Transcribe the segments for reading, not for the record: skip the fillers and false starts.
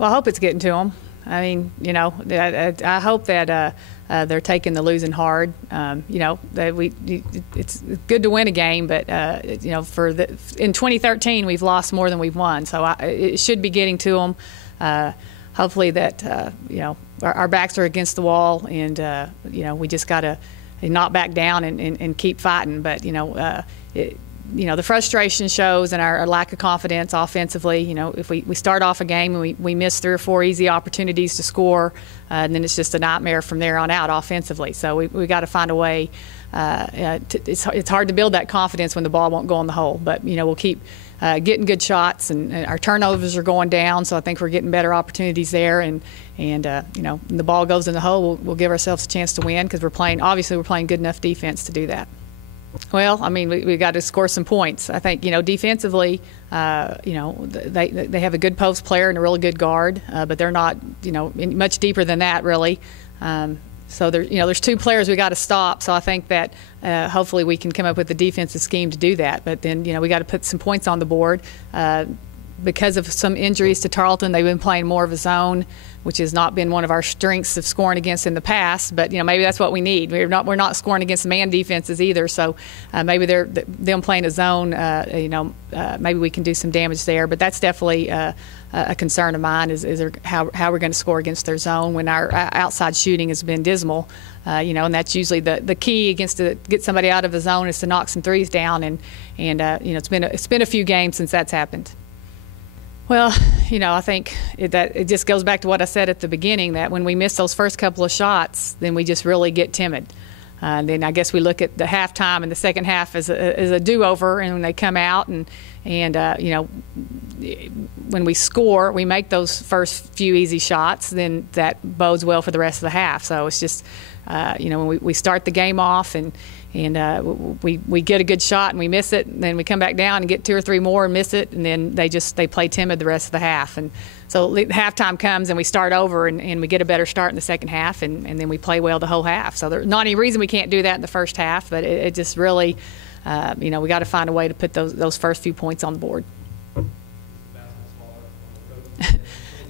Well, I hope it's getting to them. I mean, you know, I hope that they're taking the losing hard. You know, that it's good to win a game, but you know, in 2013 we've lost more than we've won, so it should be getting to them. Hopefully that you know, our backs are against the wall, and you know, we just got to not back down and keep fighting. But you know, you know, the frustration shows and our lack of confidence offensively. You know, if we start off a game and we miss 3 or 4 easy opportunities to score, and then it's just a nightmare from there on out offensively. So we got to find a way. It's hard to build that confidence when the ball won't go in the hole. But you know, we'll keep getting good shots, and our turnovers are going down. So I think we're getting better opportunities there. And you know, when the ball goes in the hole, we'll give ourselves a chance to win because we're playing good enough defense to do that. Well, I mean, we got to score some points. I think, you know, defensively, you know, they have a good post player and a really good guard, but they're not, you know, much deeper than that really. So there, you know, there's 2 players we got to stop. So I think that hopefully we can come up with a defensive scheme to do that. But then, you know, we got to put some points on the board. Because of some injuries to Tarleton, they've been playing more of a zone, which has not been one of our strengths of scoring against in the past. But you know, maybe that's what we need. We're not scoring against man defenses either. So maybe them playing a zone. You know, maybe we can do some damage there. But that's definitely a concern of mine is how we're going to score against their zone when our outside shooting has been dismal. You know, and that's usually the key to get somebody out of a zone is to knock some threes down. And you know, it's been a few games since that's happened. Well, you know, I think it just goes back to what I said at the beginning, that when we miss those first couple of shots, then we just really get timid. And then I guess we look at the halftime and the second half as a do-over, and when they come out and you know, when we score, we make those first few easy shots, then that bodes well for the rest of the half. So it's just, you know, when we start the game off and we get a good shot and we miss it, and then we come back down and get 2 or 3 more and miss it, and then they play timid the rest of the half. And so halftime comes and we start over and we get a better start in the second half, and then we play well the whole half. So there's not any reason we can't do that in the first half, but it just really, you know, we got to find a way to put those first few points on the board.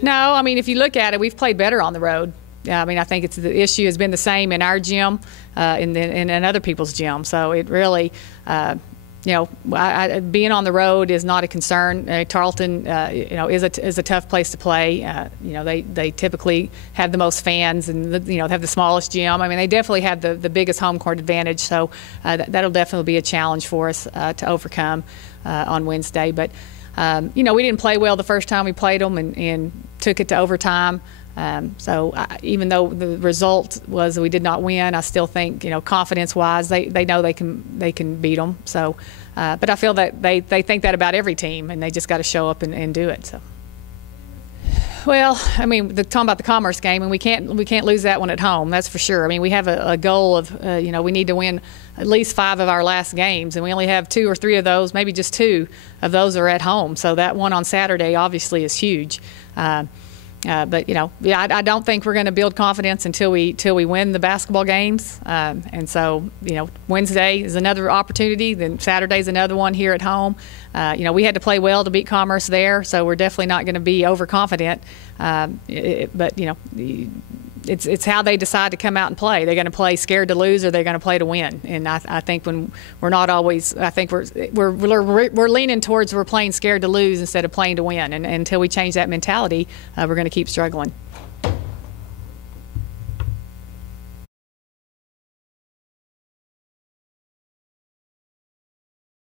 No, I mean, if you look at it, we've played better on the road. I mean, I think the issue has been the same in our gym and in other people's gym. So it really, you know, being on the road is not a concern. Tarleton, you know, is a tough place to play. You know, they typically have the most fans and you know, have the smallest gym. I mean, they definitely have the biggest home court advantage. So that'll definitely be a challenge for us to overcome on Wednesday. But you know, we didn't play well the first time we played them and took it to overtime. So even though the result was we did not win, I still think, you know, confidence-wise, they know they can beat them. So, but I feel that they think that about every team, and they just got to show up and do it. So, well, I mean, talking about the Commerce game, and we can't lose that one at home. That's for sure. I mean, we have a goal of you know, we need to win at least 5 of our last games, and we only have 2 or 3 of those, maybe just 2 of those are at home. So that one on Saturday obviously is huge. But you know, yeah, I don't think we're going to build confidence until we win the basketball games. And so, you know, Wednesday is another opportunity. Then Saturday's another one here at home. You know, we had to play well to beat Commerce there, so we're definitely not going to be overconfident. But you know, it's how they decide to come out and play. They're going to play scared to lose, or they're going to play to win. And I think when we're not always, I think we're leaning towards we're playing scared to lose instead of playing to win. And until we change that mentality, we're going to keep struggling.